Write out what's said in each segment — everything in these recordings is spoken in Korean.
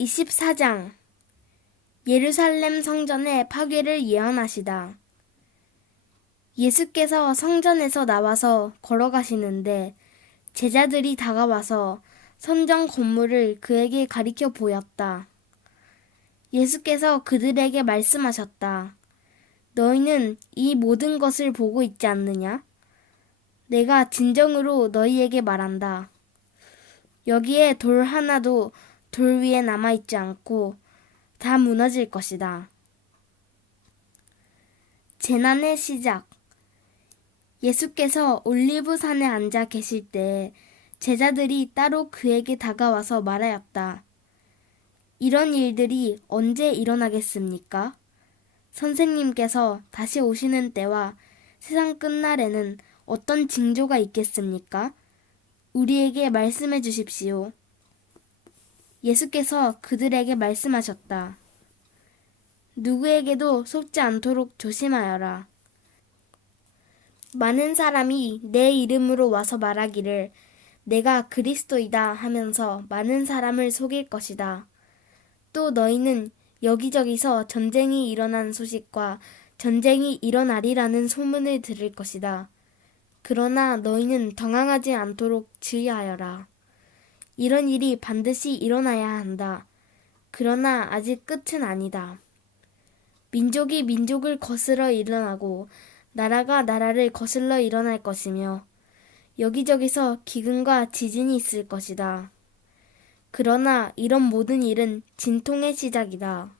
24장 예루살렘 성전의 파괴를 예언하시다. 예수께서 성전에서 나와서 걸어가시는데 제자들이 다가와서 성전 건물을 그에게 가리켜 보였다. 예수께서 그들에게 말씀하셨다. 너희는 이 모든 것을 보고 있지 않느냐? 내가 진정으로 너희에게 말한다. 여기에 돌 하나도 돌 위에 남아있지 않고 다 무너질 것이다. 재난의 시작. 예수께서 올리브산에 앉아 계실 때 제자들이 따로 그에게 다가와서 말하였다. 이런 일들이 언제 일어나겠습니까? 선생님께서 다시 오시는 때와 세상 끝날에는 어떤 징조가 있겠습니까? 우리에게 말씀해 주십시오. 예수께서 그들에게 말씀하셨다. 누구에게도 속지 않도록 조심하여라. 많은 사람이 내 이름으로 와서 말하기를 내가 그리스도이다 하면서 많은 사람을 속일 것이다. 또 너희는 여기저기서 전쟁이 일어난 소식과 전쟁이 일어나리라는 소문을 들을 것이다. 그러나 너희는 당황하지 않도록 주의하여라. 이런 일이 반드시 일어나야 한다. 그러나 아직 끝은 아니다. 민족이 민족을 거스러 일어나고 나라가 나라를 거슬러 일어날 것이며 여기저기서 기근과 지진이 있을 것이다. 그러나 이런 모든 일은 진통의 시작이다.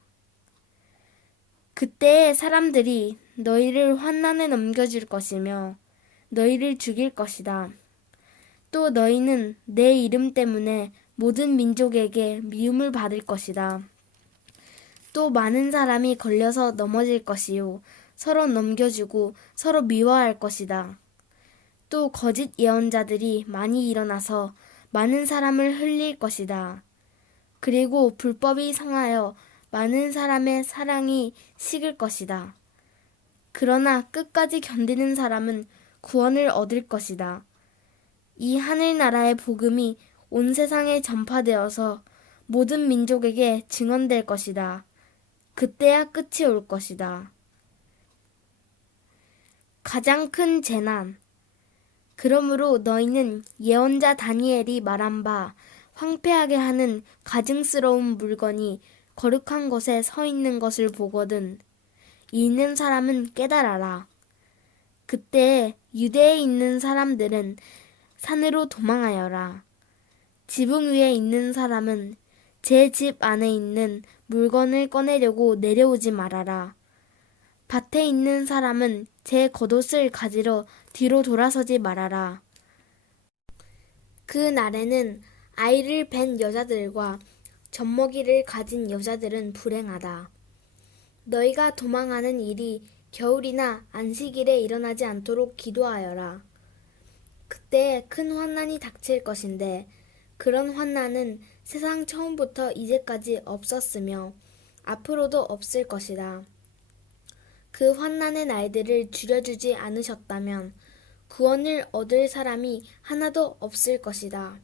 그때의 사람들이 너희를 환난에 넘겨줄 것이며 너희를 죽일 것이다. 또 너희는 내 이름 때문에 모든 민족에게 미움을 받을 것이다. 또 많은 사람이 걸려서 넘어질 것이요. 서로 넘겨주고 서로 미워할 것이다. 또 거짓 예언자들이 많이 일어나서 많은 사람을 흘릴 것이다. 그리고 불법이 성하여 많은 사람의 사랑이 식을 것이다. 그러나 끝까지 견디는 사람은 구원을 얻을 것이다. 이 하늘나라의 복음이 온 세상에 전파되어서 모든 민족에게 증언될 것이다. 그때야 끝이 올 것이다. 가장 큰 재난. 그러므로 너희는 예언자 다니엘이 말한 바 황폐하게 하는 가증스러운 물건이 거룩한 곳에 서 있는 것을 보거든. 있는 사람은 깨달아라. 그때 유대에 있는 사람들은 산으로 도망하여라. 지붕 위에 있는 사람은 제 집 안에 있는 물건을 꺼내려고 내려오지 말아라. 밭에 있는 사람은 제 겉옷을 가지러 뒤로 돌아서지 말아라. 그 날에는 아이를 뵌 여자들과 젖먹이를 가진 여자들은 불행하다. 너희가 도망하는 일이 겨울이나 안식일에 일어나지 않도록 기도하여라. 그때 큰 환난이 닥칠 것인데 그런 환난은 세상 처음부터 이제까지 없었으며 앞으로도 없을 것이다. 그 환난의 날들을 줄여주지 않으셨다면 구원을 얻을 사람이 하나도 없을 것이다.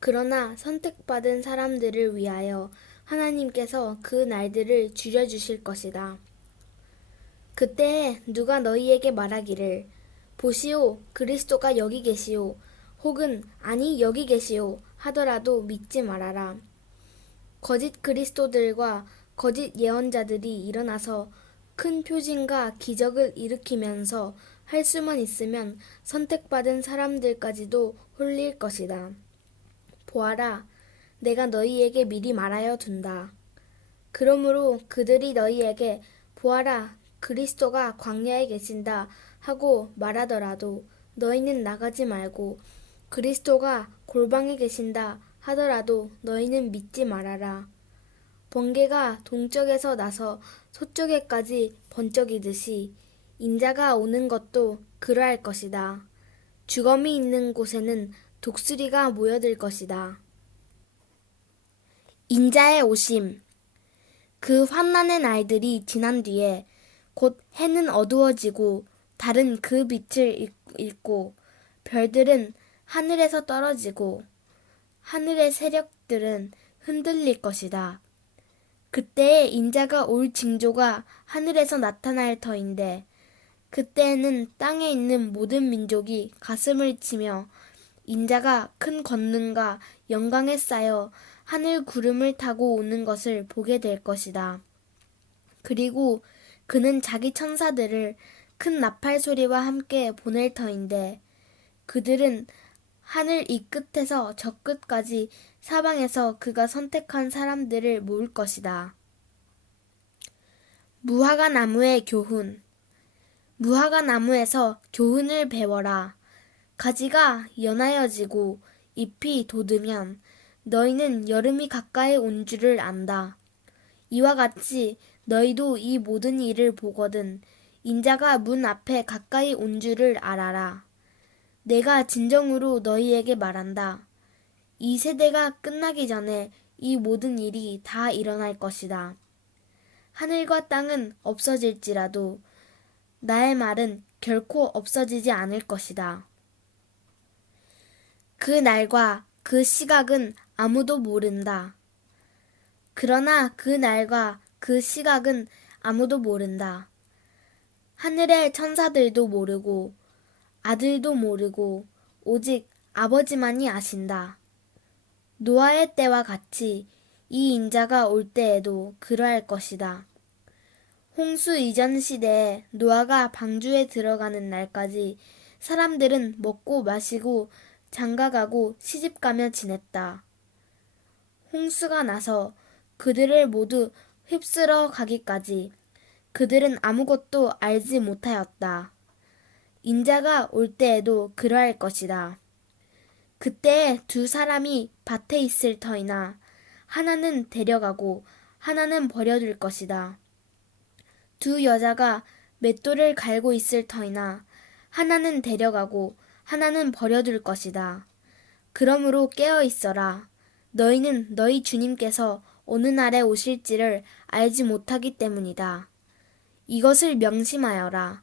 그러나 선택받은 사람들을 위하여 하나님께서 그 날들을 줄여주실 것이다. 그때에 누가 너희에게 말하기를 보시오 그리스도가 여기 계시오 혹은 아니 여기 계시오 하더라도 믿지 말아라. 거짓 그리스도들과 거짓 예언자들이 일어나서 큰 표징과 기적을 일으키면서 할 수만 있으면 선택받은 사람들까지도 홀릴 것이다. 보아라, 내가 너희에게 미리 말하여 둔다. 그러므로 그들이 너희에게 보아라, 그리스도가 광야에 계신다 하고 말하더라도 너희는 나가지 말고 그리스도가 골방에 계신다 하더라도 너희는 믿지 말아라. 번개가 동쪽에서 나서 서쪽에까지 번쩍이듯이 인자가 오는 것도 그러할 것이다. 주검이 있는 곳에는 독수리가 모여들 것이다. 인자의 오심. 그 환난의 날들이 지난 뒤에 곧 해는 어두워지고 달은 그 빛을 잃고 별들은 하늘에서 떨어지고 하늘의 세력들은 흔들릴 것이다. 그때에 인자가 올 징조가 하늘에서 나타날 터인데 그때에는 땅에 있는 모든 민족이 가슴을 치며 인자가 큰 권능과 영광에 쌓여 하늘 구름을 타고 오는 것을 보게 될 것이다. 그리고 그는 자기 천사들을 큰 나팔 소리와 함께 보낼 터인데 그들은 하늘 이 끝에서 저 끝까지 사방에서 그가 선택한 사람들을 모을 것이다. 무화과 나무의 교훈. 무화과 나무에서 교훈을 배워라. 가지가 연하여지고 잎이 돋으면 너희는 여름이 가까이 온 줄을 안다. 이와 같이 너희도 이 모든 일을 보거든 인자가 문 앞에 가까이 온 줄을 알아라. 내가 진정으로 너희에게 말한다. 이 세대가 끝나기 전에 이 모든 일이 다 일어날 것이다. 하늘과 땅은 없어질지라도 나의 말은 결코 없어지지 않을 것이다. 그 날과 그 시각은 아무도 모른다. 그러나 그 날과 그 시각은 아무도 모른다. 하늘의 천사들도 모르고 아들도 모르고 오직 아버지만이 아신다. 노아의 때와 같이 이 인자가 올 때에도 그러할 것이다. 홍수 이전 시대에 노아가 방주에 들어가는 날까지 사람들은 먹고 마시고 장가가고 시집가며 지냈다. 홍수가 나서 그들을 모두 휩쓸어 가기까지 그들은 아무것도 알지 못하였다. 인자가 올 때에도 그러할 것이다. 그때에 두 사람이 밭에 있을 터이나 하나는 데려가고 하나는 버려둘 것이다. 두 여자가 맷돌을 갈고 있을 터이나 하나는 데려가고 하나는 버려둘 것이다. 그러므로 깨어 있어라. 너희는 너희 주님께서 어느 날에 오실지를 알지 못하기 때문이다. 이것을 명심하여라.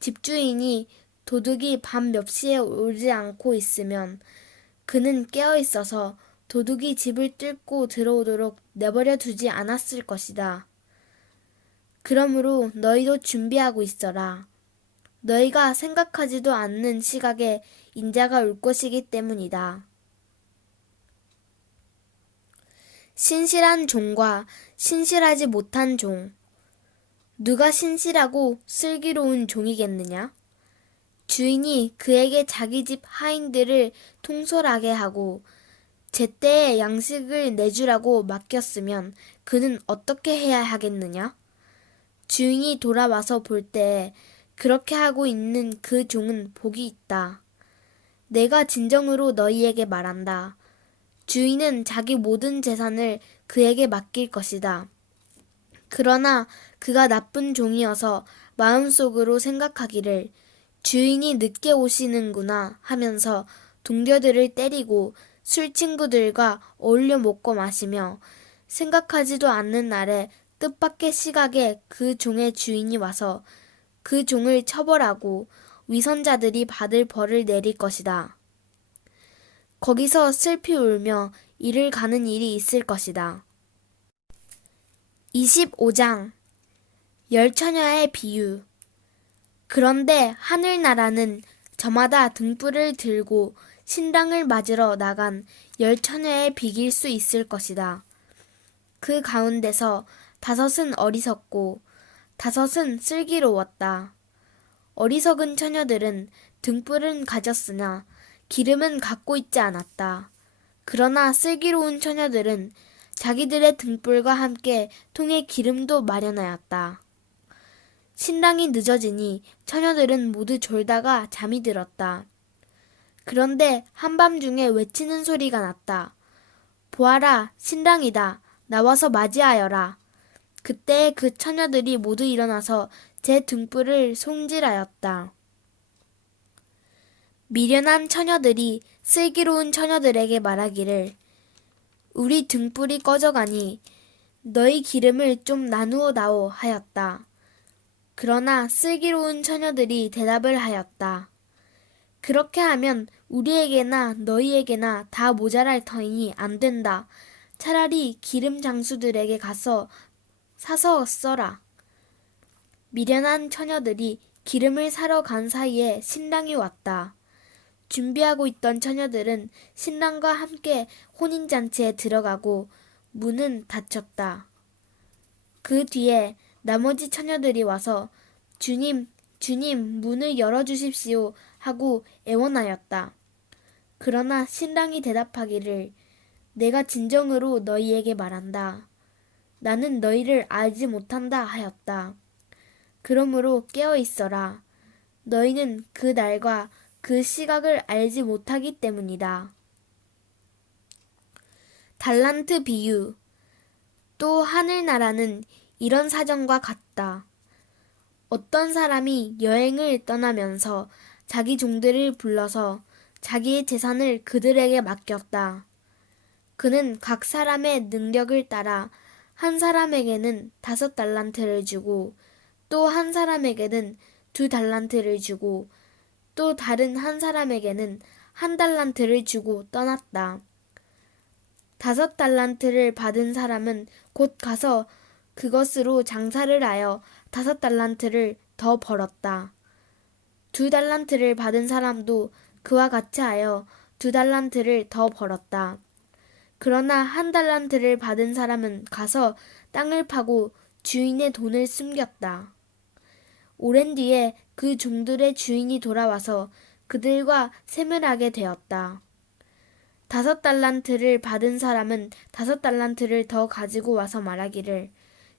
집주인이 도둑이 밤 몇 시에 오지 않고 있으면 그는 깨어 있어서 도둑이 집을 뚫고 들어오도록 내버려 두지 않았을 것이다. 그러므로 너희도 준비하고 있어라. 너희가 생각하지도 않는 시각에 인자가 올 것이기 때문이다. 신실한 종과 신실하지 못한 종. 누가 신실하고 슬기로운 종이겠느냐? 주인이 그에게 자기 집 하인들을 통솔하게 하고 제때에 양식을 내주라고 맡겼으면 그는 어떻게 해야 하겠느냐? 주인이 돌아와서 볼 때에 그렇게 하고 있는 그 종은 복이 있다. 내가 진정으로 너희에게 말한다. 주인은 자기 모든 재산을 그에게 맡길 것이다. 그러나 그가 나쁜 종이어서 마음속으로 생각하기를 주인이 늦게 오시는구나 하면서 동료들을 때리고 술 친구들과 어울려 먹고 마시며 생각하지도 않는 날에 뜻밖의 시각에 그 종의 주인이 와서 그 종을 처벌하고 위선자들이 받을 벌을 내릴 것이다. 거기서 슬피 울며 이를 가는 일이 있을 것이다. 25장 열처녀의 비유. 그런데 하늘나라는 저마다 등불을 들고 신랑을 맞으러 나간 열처녀의 비길 수 있을 것이다. 그 가운데서 5은 어리석고 5은 슬기로웠다. 어리석은 처녀들은 등불은 가졌으나 기름은 갖고 있지 않았다. 그러나 슬기로운 처녀들은 자기들의 등불과 함께 통에 기름도 마련하였다. 신랑이 늦어지니 처녀들은 모두 졸다가 잠이 들었다. 그런데 한밤중에 외치는 소리가 났다. 보아라, 신랑이다. 나와서 맞이하여라. 그때 그 처녀들이 모두 일어나서 제 등불을 손질하였다. 미련한 처녀들이 슬기로운 처녀들에게 말하기를 우리 등불이 꺼져가니 너희 기름을 좀 나누어 다오 하였다. 그러나 슬기로운 처녀들이 대답을 하였다. 그렇게 하면 우리에게나 너희에게나 다 모자랄 터이니 안 된다. 차라리 기름 장수들에게 가서 사서 써라. 미련한 처녀들이 기름을 사러 간 사이에 신랑이 왔다. 준비하고 있던 처녀들은 신랑과 함께 혼인잔치에 들어가고 문은 닫혔다. 그 뒤에 나머지 처녀들이 와서 주님, 주님, 문을 열어주십시오 하고 애원하였다. 그러나 신랑이 대답하기를 내가 진정으로 너희에게 말한다. 나는 너희를 알지 못한다 하였다. 그러므로 깨어 있어라. 너희는 그 날과 그 시각을 알지 못하기 때문이다. 달란트 비유. 또 하늘나라는 이런 사정과 같다. 어떤 사람이 여행을 떠나면서 자기 종들을 불러서 자기의 재산을 그들에게 맡겼다. 그는 각 사람의 능력을 따라 한 사람에게는 5달란트를 주고 또 한 사람에게는 2달란트를 주고 또 다른 한 사람에게는 1달란트를 주고 떠났다. 5달란트를 받은 사람은 곧 가서 그것으로 장사를 하여 5달란트를 더 벌었다. 2달란트를 받은 사람도 그와 같이 하여 2달란트를 더 벌었다. 그러나 1달란트를 받은 사람은 가서 땅을 파고 주인의 돈을 숨겼다. 오랜 뒤에 그 종들의 주인이 돌아와서 그들과 세문하게 되었다. 5달란트를 받은 사람은 5달란트를 더 가지고 와서 말하기를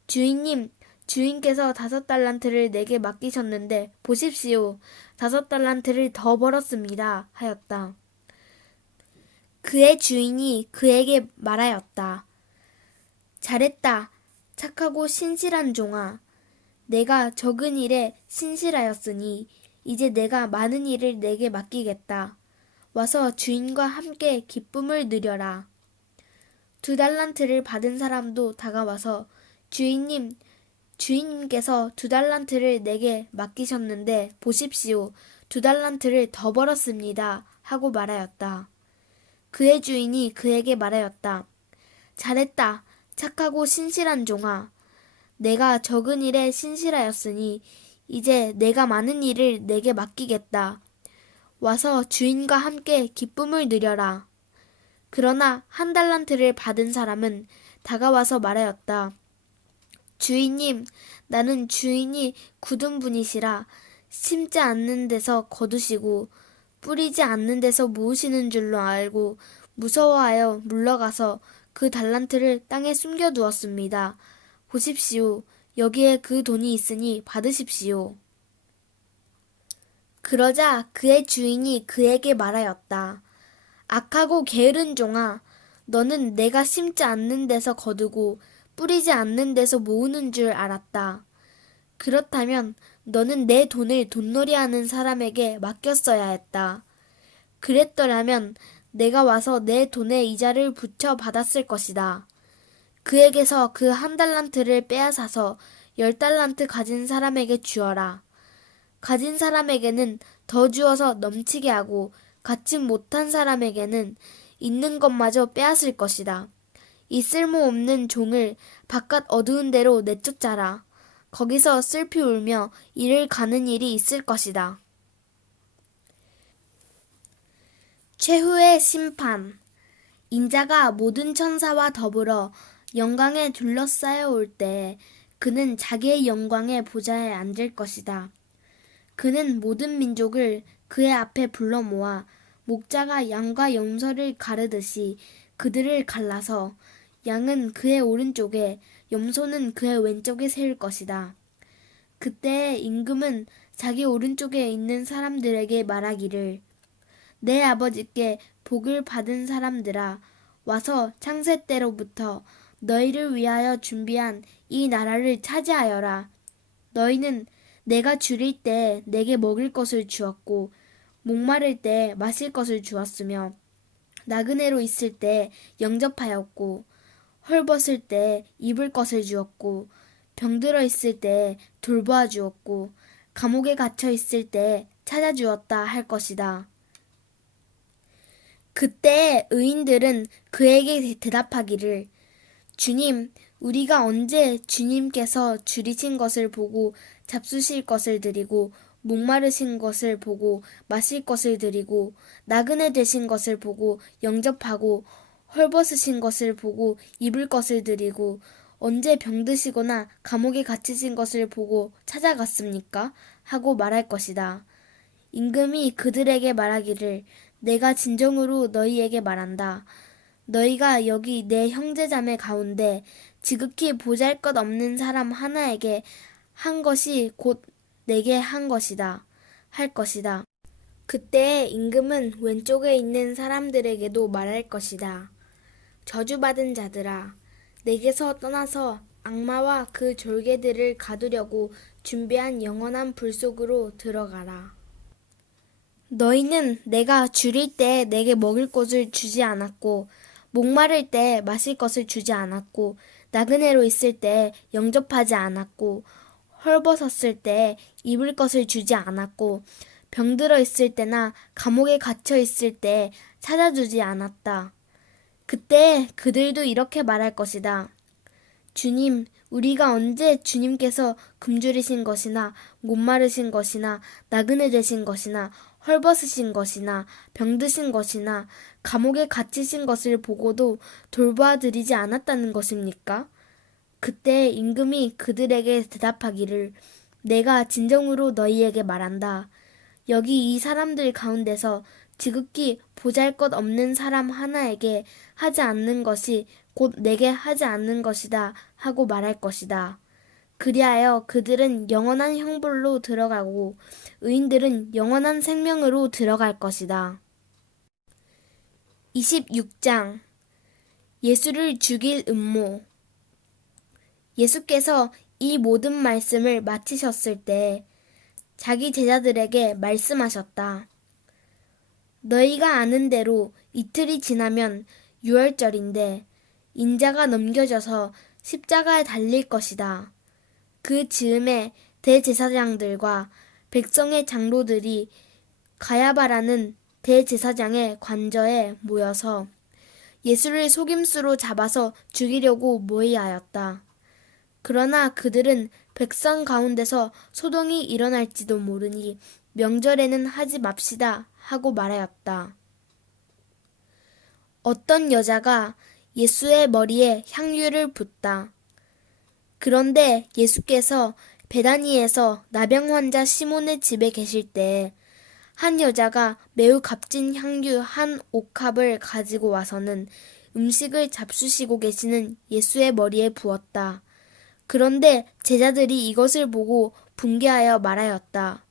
주인님, 주인께서 5달란트를 내게 맡기셨는데 보십시오. 5달란트를 더 벌었습니다. 하였다. 그의 주인이 그에게 말하였다. 잘했다. 착하고 신실한 종아. 내가 적은 일에 신실하였으니 이제 내가 많은 일을 내게 맡기겠다. 와서 주인과 함께 기쁨을 누려라. 2달란트를 받은 사람도 다가와서 주인님, 주인님께서 2달란트를 내게 맡기셨는데 보십시오. 2달란트를 더 벌었습니다. 하고 말하였다. 그의 주인이 그에게 말하였다. 잘했다. 착하고 신실한 종아. 내가 적은 일에 신실하였으니 이제 내가 많은 일을 내게 맡기겠다. 와서 주인과 함께 기쁨을 누려라. 그러나 1달란트를 받은 사람은 다가와서 말하였다. 주인님, 나는 주인이 굳은 분이시라 심지 않는 데서 거두시고 뿌리지 않는 데서 모으시는 줄로 알고 무서워하여 물러가서 그 달란트를 땅에 숨겨두었습니다. 보십시오. 여기에 그 돈이 있으니 받으십시오. 그러자 그의 주인이 그에게 말하였다. 악하고 게으른 종아, 너는 내가 심지 않는 데서 거두고 뿌리지 않는 데서 모으는 줄 알았다. 그렇다면 너는 내 돈을 돈놀이하는 사람에게 맡겼어야 했다. 그랬더라면 내가 와서 내 돈에 이자를 붙여 받았을 것이다. 그에게서 그 1달란트를 빼앗아서 10달란트 가진 사람에게 주어라. 가진 사람에게는 더 주어서 넘치게 하고 갖지 못한 사람에게는 있는 것마저 빼앗을 것이다. 이 쓸모없는 종을 바깥 어두운 데로 내쫓아라. 거기서 슬피 울며 이를 가는 일이 있을 것이다. 최후의 심판. 인자가 모든 천사와 더불어 영광에 둘러싸여 올 때 그는 자기의 영광의 보좌에 앉을 것이다. 그는 모든 민족을 그의 앞에 불러 모아 목자가 양과 염소를 가르듯이 그들을 갈라서 양은 그의 오른쪽에 염소는 그의 왼쪽에 세울 것이다. 그때 임금은 자기 오른쪽에 있는 사람들에게 말하기를 내 아버지께 복을 받은 사람들아 와서 창세 때로부터 너희를 위하여 준비한 이 나라를 차지하여라. 너희는 내가 줄일 때 내게 먹을 것을 주었고 목마를 때 마실 것을 주었으며 나그네로 있을 때 영접하였고 헐벗을 때 입을 것을 주었고 병들어 있을 때 돌보아 주었고 감옥에 갇혀 있을 때 찾아주었다 할 것이다. 그때 의인들은 그에게 대답하기를 주님, 우리가 언제 주님께서 줄이신 것을 보고 잡수실 것을 드리고 목마르신 것을 보고 마실 것을 드리고 나그네 되신 것을 보고 영접하고 헐벗으신 것을 보고 입을 것을 드리고 언제 병드시거나 감옥에 갇히신 것을 보고 찾아갔습니까? 하고 말할 것이다. 임금이 그들에게 말하기를 내가 진정으로 너희에게 말한다. 너희가 여기 내 형제자매 가운데 지극히 보잘것없는 사람 하나에게 한 것이 곧 내게 한 것이다. 할 것이다. 그때 임금은 왼쪽에 있는 사람들에게도 말할 것이다. 저주받은 자들아, 내게서 떠나서 악마와 그 졸개들을 가두려고 준비한 영원한 불 속으로 들어가라. 너희는 내가 줄일 때 내게 먹을 것을 주지 않았고 목마를 때 마실 것을 주지 않았고 나그네로 있을 때 영접하지 않았고 헐벗었을 때 입을 것을 주지 않았고 병들어 있을 때나 감옥에 갇혀 있을 때 찾아주지 않았다. 그때 그들도 이렇게 말할 것이다. 주님, 우리가 언제 주님께서 굶주리신 것이나 목마르신 것이나 나그네 되신 것이나 헐벗으신 것이나 병드신 것이나 감옥에 갇히신 것을 보고도 돌봐드리지 않았다는 것입니까? 그때 임금이 그들에게 대답하기를 내가 진정으로 너희에게 말한다. 여기 이 사람들 가운데서 지극히 보잘것없는 사람 하나에게 하지 않는 것이 곧 내게 하지 않는 것이다 하고 말할 것이다. 그리하여 그들은 영원한 형벌로 들어가고 의인들은 영원한 생명으로 들어갈 것이다. 26장 예수를 죽일 음모. 예수께서 이 모든 말씀을 마치셨을 때 자기 제자들에게 말씀하셨다. 너희가 아는 대로 이틀이 지나면 유월절인데 인자가 넘겨져서 십자가에 달릴 것이다. 그 즈음에 대제사장들과 백성의 장로들이 가야바라는 대제사장의 관저에 모여서 예수를 속임수로 잡아서 죽이려고 모의하였다. 그러나 그들은 백성 가운데서 소동이 일어날지도 모르니 명절에는 하지 맙시다 하고 말하였다. 어떤 여자가 예수의 머리에 향유를 붓다. 그런데 예수께서 베다니에서 나병 환자 시몬의 집에 계실 때 한 여자가 매우 값진 향유 한 옥합을 가지고 와서는 음식을 잡수시고 계시는 예수의 머리에 부었다. 그런데 제자들이 이것을 보고 분개하여 말하였다.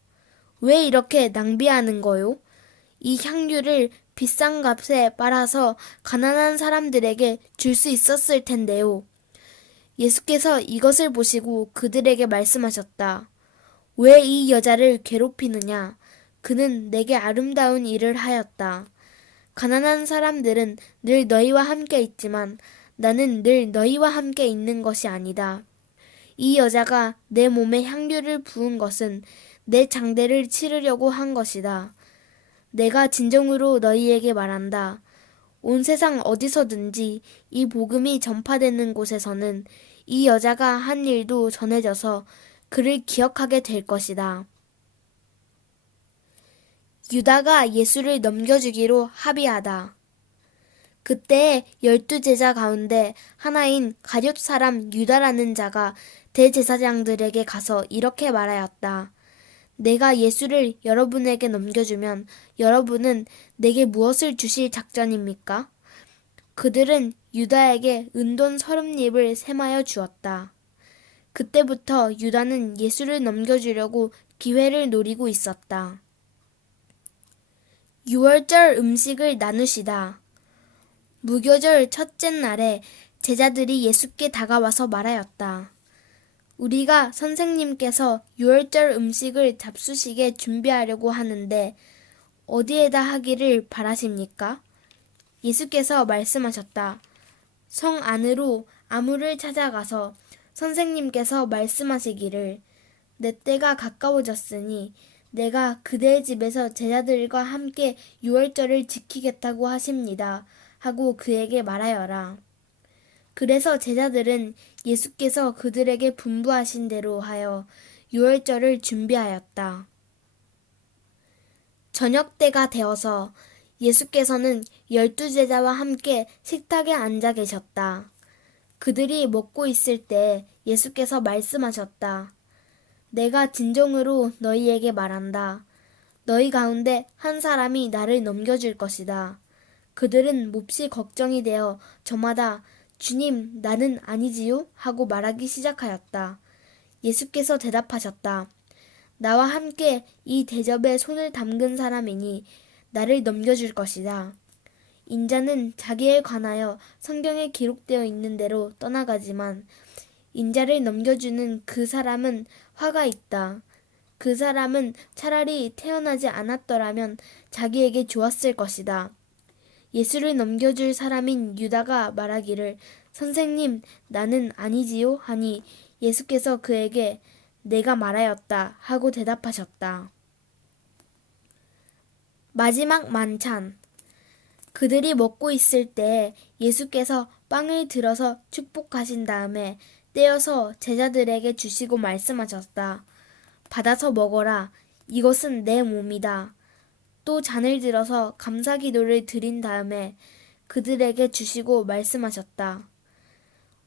왜 이렇게 낭비하는 거요? 이 향유를 비싼 값에 빨아서 가난한 사람들에게 줄 수 있었을 텐데요. 예수께서 이것을 보시고 그들에게 말씀하셨다. 왜 이 여자를 괴롭히느냐? 그는 내게 아름다운 일을 하였다. 가난한 사람들은 늘 너희와 함께 있지만 나는 늘 너희와 함께 있는 것이 아니다. 이 여자가 내 몸에 향유를 부은 것은 내 장대를 치르려고 한 것이다. 내가 진정으로 너희에게 말한다. 온 세상 어디서든지 이 복음이 전파되는 곳에서는 이 여자가 한 일도 전해져서 그를 기억하게 될 것이다. 유다가 예수를 넘겨주기로 합의하다. 그때 12제자 가운데 하나인 가룟 사람 유다라는 자가 대제사장들에게 가서 이렇게 말하였다. 내가 예수를 여러분에게 넘겨주면 여러분은 내게 무엇을 주실 작전입니까? 그들은 유다에게 은돈 30립을 셈하여 주었다. 그때부터 유다는 예수를 넘겨주려고 기회를 노리고 있었다. 유월절 음식을 나누시다. 무교절 첫째 날에 제자들이 예수께 다가와서 말하였다. 우리가 선생님께서 유월절 음식을 잡수시게 준비하려고 하는데 어디에다 하기를 바라십니까? 예수께서 말씀하셨다. 성 안으로 아무를 찾아가서 선생님께서 말씀하시기를 내 때가 가까워졌으니 내가 그대의 집에서 제자들과 함께 유월절을 지키겠다고 하십니다. 하고 그에게 말하여라. 그래서 제자들은 예수께서 그들에게 분부하신 대로 하여 유월절을 준비하였다. 저녁 때가 되어서 예수께서는 12제자와 함께 식탁에 앉아 계셨다. 그들이 먹고 있을 때 예수께서 말씀하셨다. 내가 진정으로 너희에게 말한다. 너희 가운데 한 사람이 나를 넘겨줄 것이다. 그들은 몹시 걱정이 되어 저마다 주님, 나는 아니지요? 하고 말하기 시작하였다. 예수께서 대답하셨다. 나와 함께 이 대접에 손을 담근 사람이니 나를 넘겨줄 것이다. 인자는 자기에 관하여 성경에 기록되어 있는 대로 떠나가지만 인자를 넘겨주는 그 사람은 화가 있다. 그 사람은 차라리 태어나지 않았더라면 자기에게 좋았을 것이다. 예수를 넘겨줄 사람인 유다가 말하기를 선생님, 나는 아니지요? 하니 예수께서 그에게 내가 말하였다 하고 대답하셨다. 마지막 만찬. 그들이 먹고 있을 때 예수께서 빵을 들어서 축복하신 다음에 떼어서 제자들에게 주시고 말씀하셨다. 받아서 먹어라. 이것은 내 몸이다. 또 잔을 들어서 감사 기도를 드린 다음에 그들에게 주시고 말씀하셨다.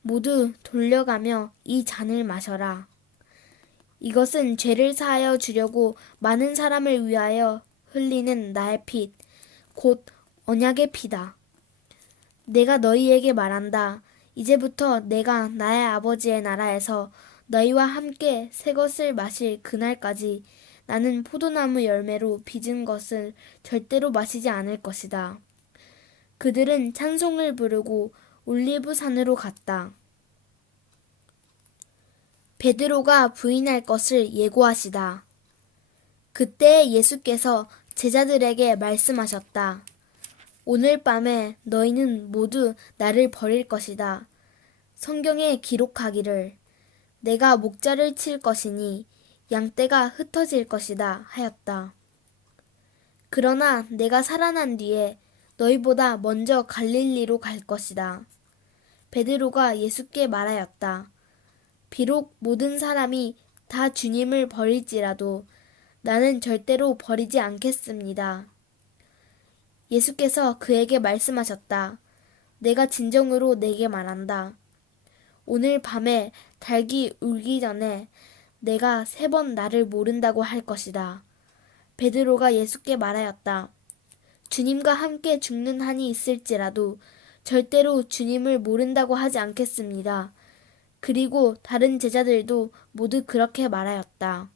모두 돌려가며 이 잔을 마셔라. 이것은 죄를 사하여 주려고 많은 사람을 위하여 흘리는 나의 피, 곧 언약의 피다. 내가 너희에게 말한다. 이제부터 내가 나의 아버지의 나라에서 너희와 함께 새 것을 마실 그날까지 나는 포도나무 열매로 빚은 것을 절대로 마시지 않을 것이다. 그들은 찬송을 부르고 올리브 산으로 갔다. 베드로가 부인할 것을 예고하시다. 그때 예수께서 제자들에게 말씀하셨다. 오늘 밤에 너희는 모두 나를 버릴 것이다. 성경에 기록하기를 내가 목자를 칠 것이니 양떼가 흩어질 것이다 하였다. 그러나 내가 살아난 뒤에 너희보다 먼저 갈릴리로 갈 것이다. 베드로가 예수께 말하였다. 비록 모든 사람이 다 주님을 버릴지라도 나는 절대로 버리지 않겠습니다. 예수께서 그에게 말씀하셨다. 내가 진정으로 내게 말한다. 오늘 밤에 닭이 울기 전에 내가 3번 나를 모른다고 할 것이다. 베드로가 예수께 말하였다. 주님과 함께 죽는 한이 있을지라도 절대로 주님을 모른다고 하지 않겠습니다. 그리고 다른 제자들도 모두 그렇게 말하였다.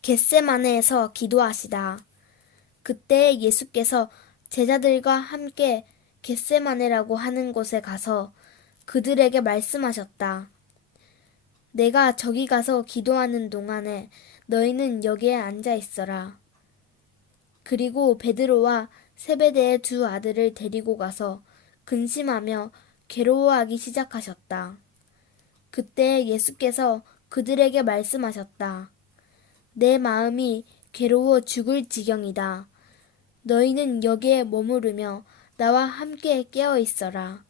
겟세마네에서 기도하시다. 그때 예수께서 제자들과 함께 겟세마네라고 하는 곳에 가서 그들에게 말씀하셨다. 내가 저기 가서 기도하는 동안에 너희는 여기에 앉아 있어라. 그리고 베드로와 세베대의 2 아들을 데리고 가서 근심하며 괴로워하기 시작하셨다. 그때 예수께서 그들에게 말씀하셨다. 내 마음이 괴로워 죽을 지경이다. 너희는 여기에 머무르며 나와 함께 깨어 있어라.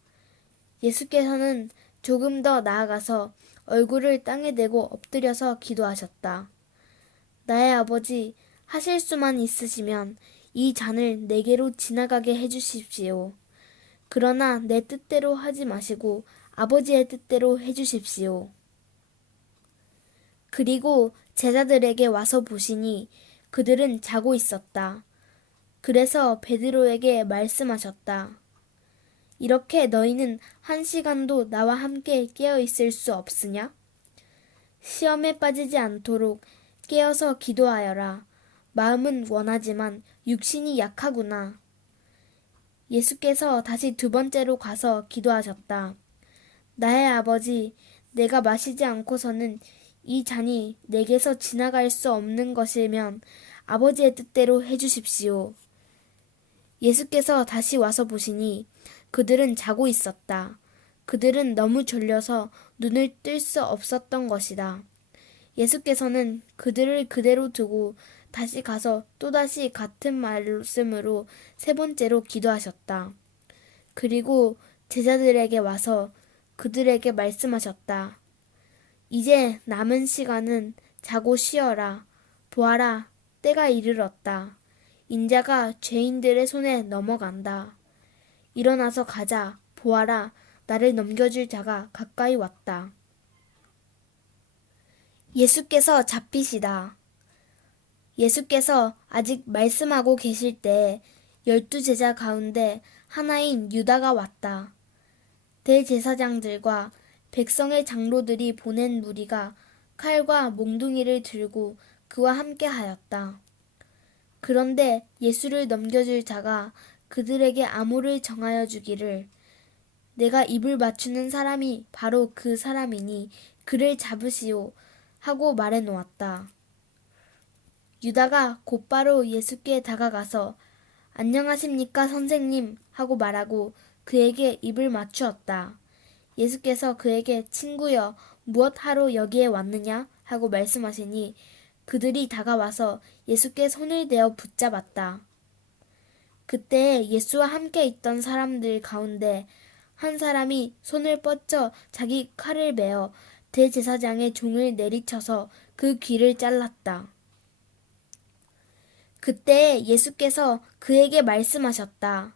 예수께서는 조금 더 나아가서 얼굴을 땅에 대고 엎드려서 기도하셨다. 나의 아버지, 하실 수만 있으시면 이 잔을 내게로 지나가게 해주십시오. 그러나 내 뜻대로 하지 마시고 아버지의 뜻대로 해주십시오. 그리고 제자들에게 와서 보시니 그들은 자고 있었다. 그래서 베드로에게 말씀하셨다. 이렇게 너희는 1시간도 나와 함께 깨어 있을 수 없으냐? 시험에 빠지지 않도록 깨어서 기도하여라. 마음은 원하지만 육신이 약하구나. 예수께서 다시 2번째로 가서 기도하셨다. 나의 아버지, 내가 마시지 않고서는 이 잔이 내게서 지나갈 수 없는 것이면 아버지의 뜻대로 해주십시오. 예수께서 다시 와서 보시니 그들은 자고 있었다. 그들은 너무 졸려서 눈을 뜰 수 없었던 것이다. 예수께서는 그들을 그대로 두고 다시 가서 또다시 같은 말씀으로 세 번째로 기도하셨다. 그리고 제자들에게 와서 그들에게 말씀하셨다. 이제 남은 시간은 자고 쉬어라. 보아라, 때가 이르렀다. 인자가 죄인들의 손에 넘어간다. 일어나서 가자. 보아라, 나를 넘겨줄 자가 가까이 왔다. 예수께서 잡히시다. 예수께서 아직 말씀하고 계실 때 12제자 가운데 하나인 유다가 왔다. 대제사장들과 백성의 장로들이 보낸 무리가 칼과 몽둥이를 들고 그와 함께 하였다. 그런데 예수를 넘겨줄 자가 그들에게 암호를 정하여 주기를 내가 입을 맞추는 사람이 바로 그 사람이니 그를 잡으시오 하고 말해 놓았다. 유다가 곧바로 예수께 다가가서 안녕하십니까 선생님 하고 말하고 그에게 입을 맞추었다. 예수께서 그에게 친구여 무엇 하러 여기에 왔느냐 하고 말씀하시니 그들이 다가와서 예수께 손을 대어 붙잡았다. 그때 예수와 함께 있던 사람들 가운데 한 사람이 손을 뻗쳐 자기 칼을 메어 대제사장의 종을 내리쳐서 그 귀를 잘랐다. 그때 예수께서 그에게 말씀하셨다.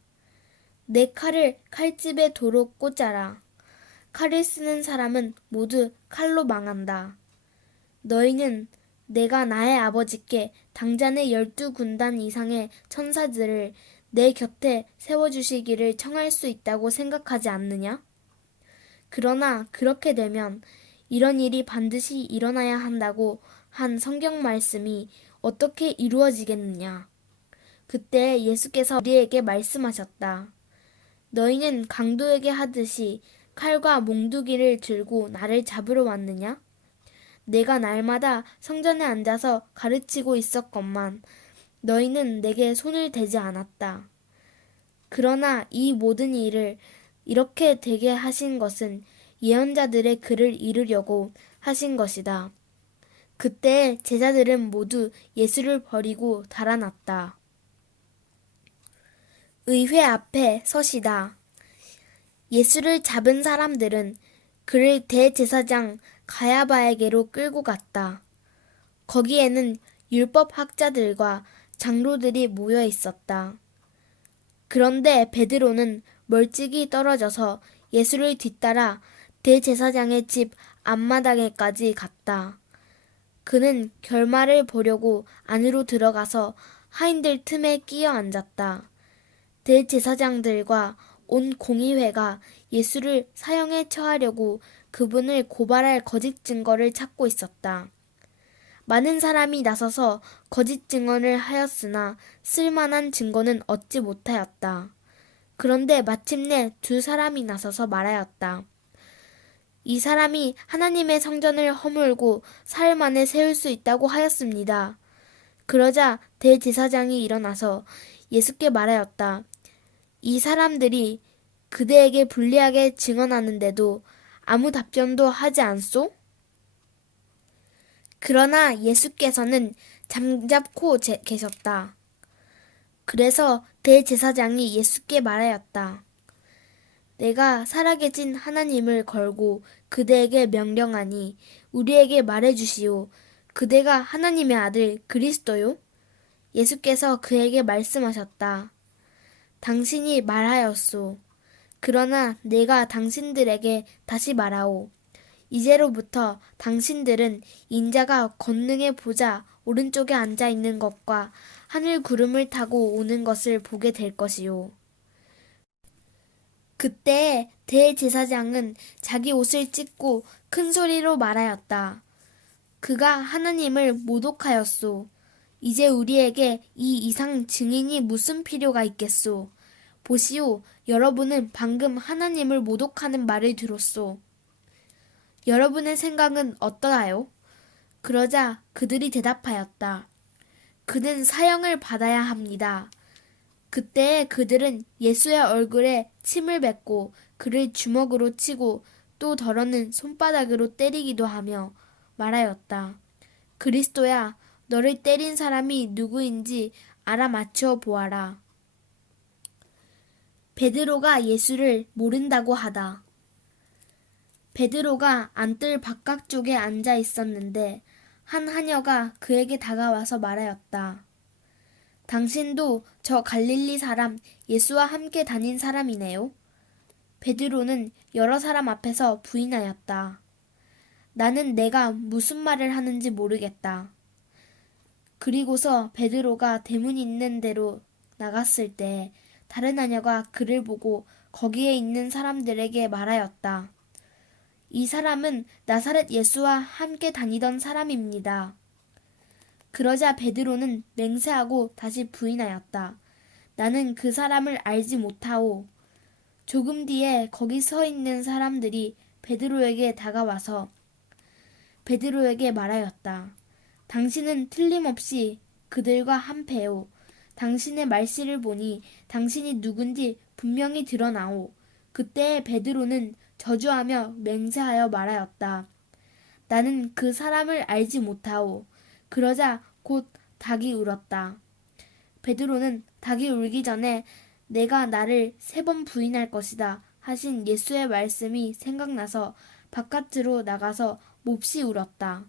내 칼을 칼집에 도로 꽂아라. 칼을 쓰는 사람은 모두 칼로 망한다. 너희는 내가 나의 아버지께 당장의 12군단 이상의 천사들을 내 곁에 세워주시기를 청할 수 있다고 생각하지 않느냐? 그러나 그렇게 되면 이런 일이 반드시 일어나야 한다고 한 성경 말씀이 어떻게 이루어지겠느냐? 그때 예수께서 우리에게 말씀하셨다. 너희는 강도에게 하듯이 칼과 몽두기를 들고 나를 잡으러 왔느냐? 내가 날마다 성전에 앉아서 가르치고 있었건만 너희는 내게 손을 대지 않았다. 그러나 이 모든 일을 이렇게 되게 하신 것은 예언자들의 글을 이루려고 하신 것이다. 그때 제자들은 모두 예수를 버리고 달아났다. 의회 앞에 서시다. 예수를 잡은 사람들은 그를 대제사장 가야바에게로 끌고 갔다. 거기에는 율법학자들과 장로들이 모여 있었다. 그런데 베드로는 멀찍이 떨어져서 예수를 뒤따라 대제사장의 집 앞마당에까지 갔다. 그는 결말을 보려고 안으로 들어가서 하인들 틈에 끼어 앉았다. 대제사장들과 온 공의회가 예수를 사형에 처하려고 그분을 고발할 거짓 증거를 찾고 있었다. 많은 사람이 나서서 거짓 증언을 하였으나 쓸만한 증거는 얻지 못하였다. 그런데 마침내 두 사람이 나서서 말하였다. 이 사람이 하나님의 성전을 허물고 사흘 만에 세울 수 있다고 하였습니다. 그러자 대제사장이 일어나서 예수께 말하였다. 이 사람들이 그대에게 불리하게 증언하는데도 아무 답변도 하지 않소? 그러나 예수께서는 잠잡고 계셨다. 그래서 대제사장이 예수께 말하였다. 내가 살아계신 하나님을 걸고 그대에게 명령하니 우리에게 말해주시오. 그대가 하나님의 아들 그리스도요? 예수께서 그에게 말씀하셨다. 당신이 말하였소. 그러나 내가 당신들에게 다시 말하오. 이제로부터 당신들은 인자가 권능의 보좌 오른쪽에 앉아 있는 것과 하늘 구름을 타고 오는 것을 보게 될 것이요. 그때 대제사장은 자기 옷을 찢고 큰 소리로 말하였다. 그가 하나님을 모독하였소. 이제 우리에게 이 이상 증인이 무슨 필요가 있겠소. 보시오, 여러분은 방금 하나님을 모독하는 말을 들었소. 여러분의 생각은 어떠하요? 그러자 그들이 대답하였다. 그는 사형을 받아야 합니다. 그때 그들은 예수의 얼굴에 침을 뱉고 그를 주먹으로 치고 또 더러는 손바닥으로 때리기도 하며 말하였다. 그리스도야, 너를 때린 사람이 누구인지 알아맞혀 보아라. 베드로가 예수를 모른다고 하다. 베드로가 안뜰 바깥쪽에 앉아 있었는데 한 하녀가 그에게 다가와서 말하였다. 당신도 저 갈릴리 사람 예수와 함께 다닌 사람이네요. 베드로는 여러 사람 앞에서 부인하였다. 나는 내가 무슨 말을 하는지 모르겠다. 그리고서 베드로가 대문 있는 데로 나갔을 때 다른 하녀가 그를 보고 거기에 있는 사람들에게 말하였다. 이 사람은 나사렛 예수와 함께 다니던 사람입니다. 그러자 베드로는 맹세하고 다시 부인하였다. 나는 그 사람을 알지 못하오. 조금 뒤에 거기 서 있는 사람들이 베드로에게 다가와서 베드로에게 말하였다. 당신은 틀림없이 그들과 한패오. 당신의 말씨를 보니 당신이 누군지 분명히 드러나오. 그때 베드로는 저주하며 맹세하여 말하였다. 나는 그 사람을 알지 못하오. 그러자 곧 닭이 울었다. 베드로는 닭이 울기 전에 내가 나를 3번 부인할 것이다 하신 예수의 말씀이 생각나서 바깥으로 나가서 몹시 울었다.